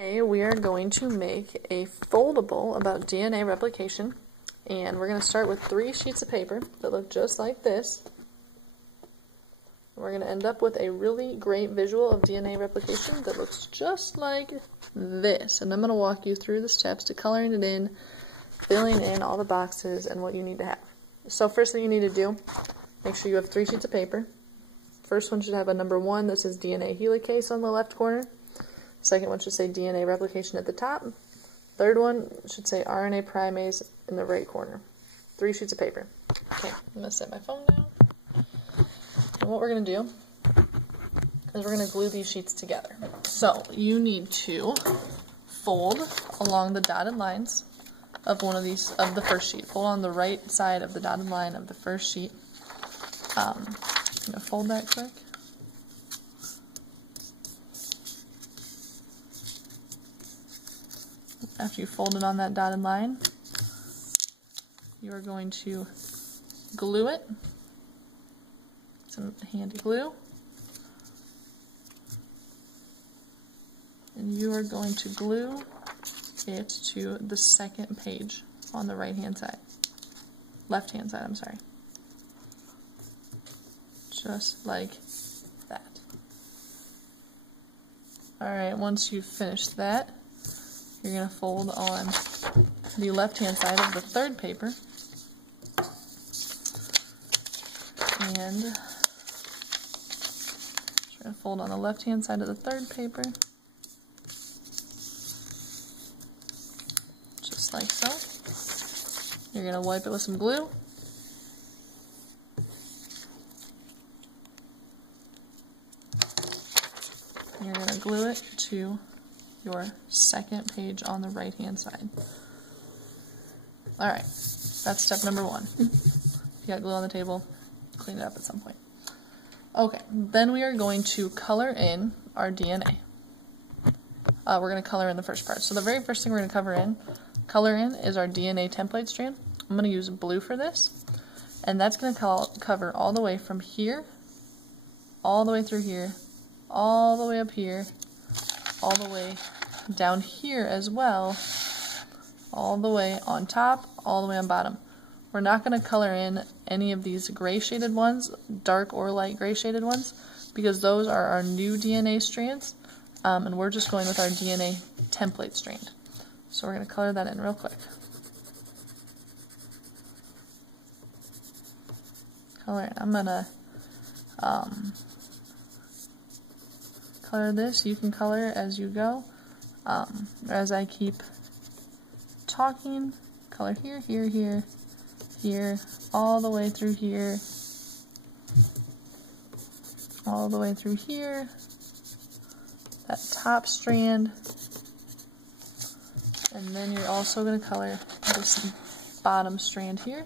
Today we are going to make a foldable about DNA replication, and we're going to start with 3 sheets of paper that look just like this. We're going to end up with a really great visual of DNA replication that looks just like this, and I'm going to walk you through the steps to coloring it in, filling in all the boxes, and what you need to have. So first thing you need to do, make sure you have 3 sheets of paper. First one should have a number 1 that says DNA helicase on the left corner. Second one should say DNA replication at the top. Third one should say RNA primase in the right corner. 3 sheets of paper. Okay, I'm going to set my phone down. And what we're going to do is we're going to glue these sheets together. So you need to fold along the dotted lines of one of these, of the first sheet. Fold on the right side of the dotted line of the first sheet. I'm going to fold that quick. After you fold it on that dotted line, you are going to glue it. Some handy glue. And you are going to glue it to the second page on the right-hand side. Left-hand side, I'm sorry. Just like that. Alright, once you've finished that, you're going to fold on the left-hand side of the third paper, and you're going to fold on the left-hand side of the third paper, just like so. You're going to wipe it with some glue. You're going to glue it to your second page on the right hand side. Alright, that's step number 1. If you got glue on the table, clean it up at some point. Okay, then we are going to color in our DNA. We're going to color in the first part. So the very first thing we're going to color in is our DNA template strand. I'm going to use blue for this, and that's going to cover all the way from here, all the way through here, all the way up here, all the way down here as well, all the way on top, all the way on bottom. We're not going to color in any of these gray shaded ones, dark or light gray shaded ones, because those are our new DNA strands, and we're just going with our DNA template strand. So we're going to color that in real quick. Color in. I'm going to color this. You can color as you go. As I keep talking, color here, here, here, here, all the way through here, all the way through here, that top strand, and then you're also going to color this bottom strand here,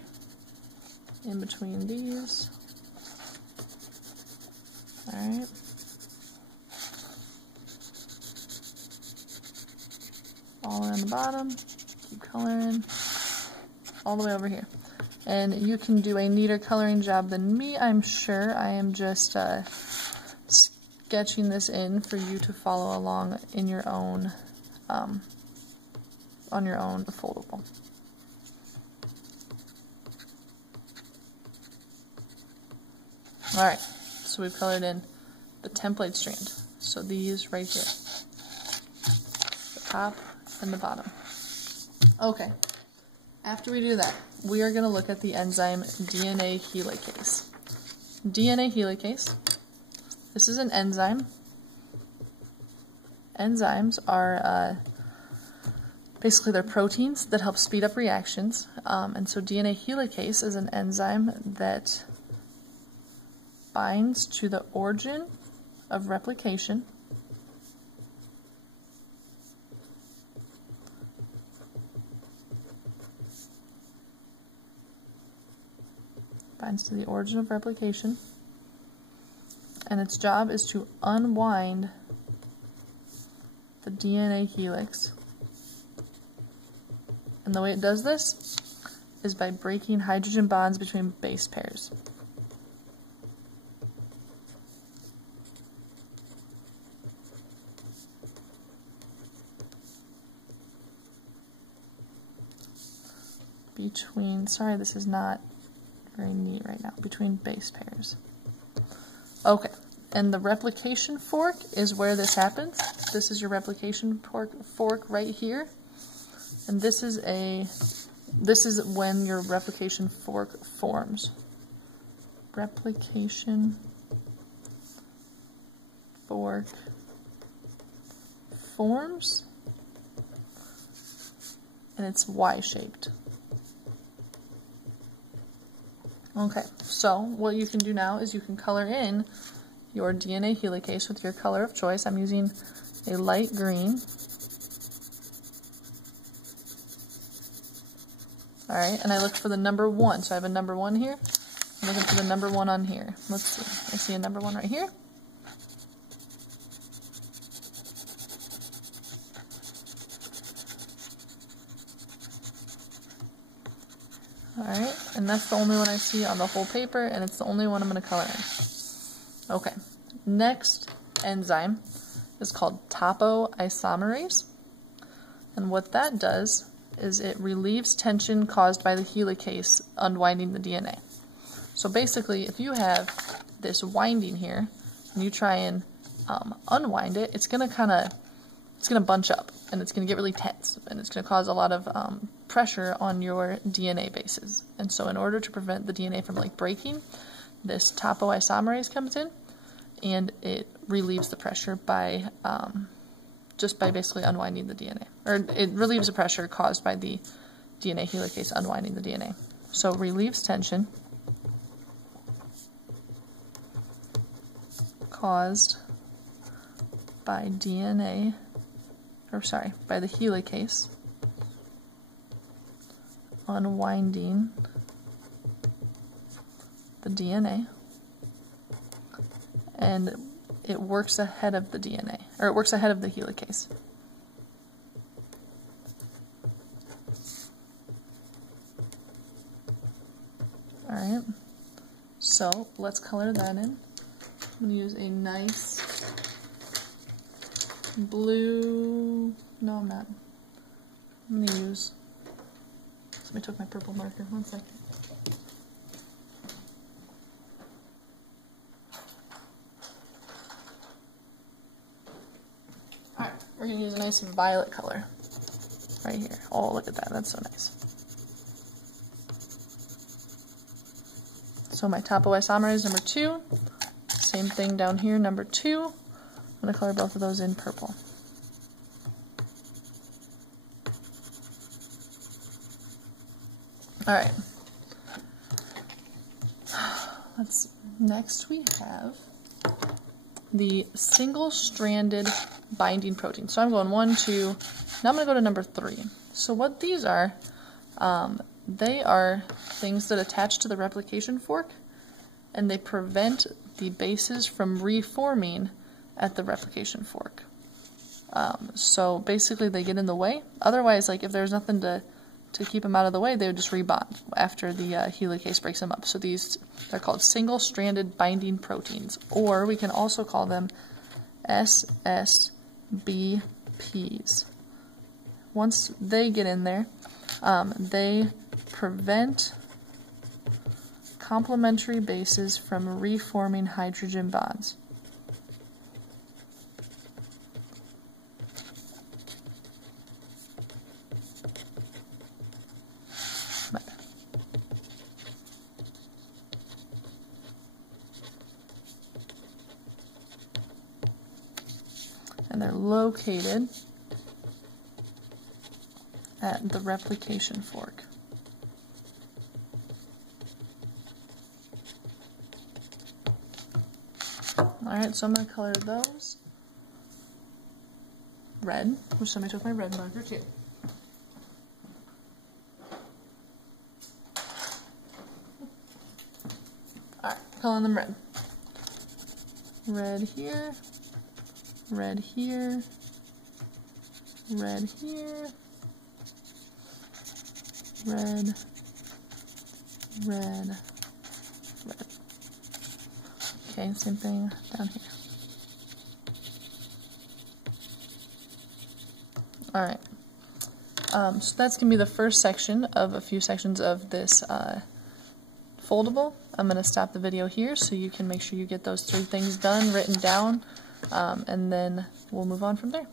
in between these. Alright. All around the bottom, keep coloring, all the way over here. And you can do a neater coloring job than me, I'm sure. I am just sketching this in for you to follow along in your own, on your own foldable. Alright, so we've colored in the template strand. So these right here, the top and the bottom. Okay, after we do that, we are going to look at the enzyme DNA helicase. DNA helicase, this is an enzyme. Enzymes are basically they're proteins that help speed up reactions, and so DNA helicase is an enzyme that binds to the origin of replication to the origin of replication, and its job is to unwind the DNA helix. And the way it does this is by breaking hydrogen bonds between base pairs. between, sorry this is not very neat right now, between base pairs. Okay, and the replication fork is where this happens. This is your replication fork right here. And this is when your replication fork forms. Replication fork forms, and it's Y-shaped. Okay, so what you can do now is you can color in your DNA helicase with your color of choice. I'm using a light green. Alright, and I look for the number 1. So I have a number 1 here. I'm looking for the number 1 on here. Let's see. I see a number 1 right here. Alright, and that's the only one I see on the whole paper, and it's the only one I'm going to color in. Okay, next enzyme is called topoisomerase, and what that does is it relieves tension caused by the helicase unwinding the DNA. So basically, if you have this winding here, and you try and unwind it, it's going to bunch up, and it's going to get really tense, and it's going to cause a lot of pressure on your DNA bases. And so in order to prevent the DNA from breaking, this topoisomerase comes in, and it relieves the pressure by just by basically unwinding the DNA. Or it relieves the pressure caused by the DNA helicase unwinding the DNA. So relieves tension caused by DNA, or sorry, by the helicase unwinding the DNA, and it works ahead of the DNA, or it works ahead of the helicase. Alright, so let's color that in. I'm going to use a nice blue, no I'm not. I'm going to use, somebody took my purple marker, 1 second. Alright, we're going to use a nice violet color right here. Oh, look at that, that's so nice. So my topoisomerase number 2, same thing down here, number 2. I'm going to color both of those in purple. Alright. Next we have the single-stranded binding protein. So I'm going 1, 2, now I'm going to go to number 3. So what these are, they are things that attach to the replication fork, and they prevent the bases from reforming at the replication fork. So basically they get in the way. Otherwise, if there's nothing to keep them out of the way, they would just rebond after the helicase breaks them up. So they're called single-stranded binding proteins, or we can also call them SSBPs. Once they get in there, they prevent complementary bases from reforming hydrogen bonds. And they're located at the replication fork. Alright, so I'm going to color those red, which somebody took my red marker too. Alright, coloring them red. Red here, red here, red here, red, red, red. Okay, same thing down here. Alright. So that's going to be the first section of a few sections of this foldable. I'm going to stop the video here so you can make sure you get those 3 things done, written down, and then we'll move on from there.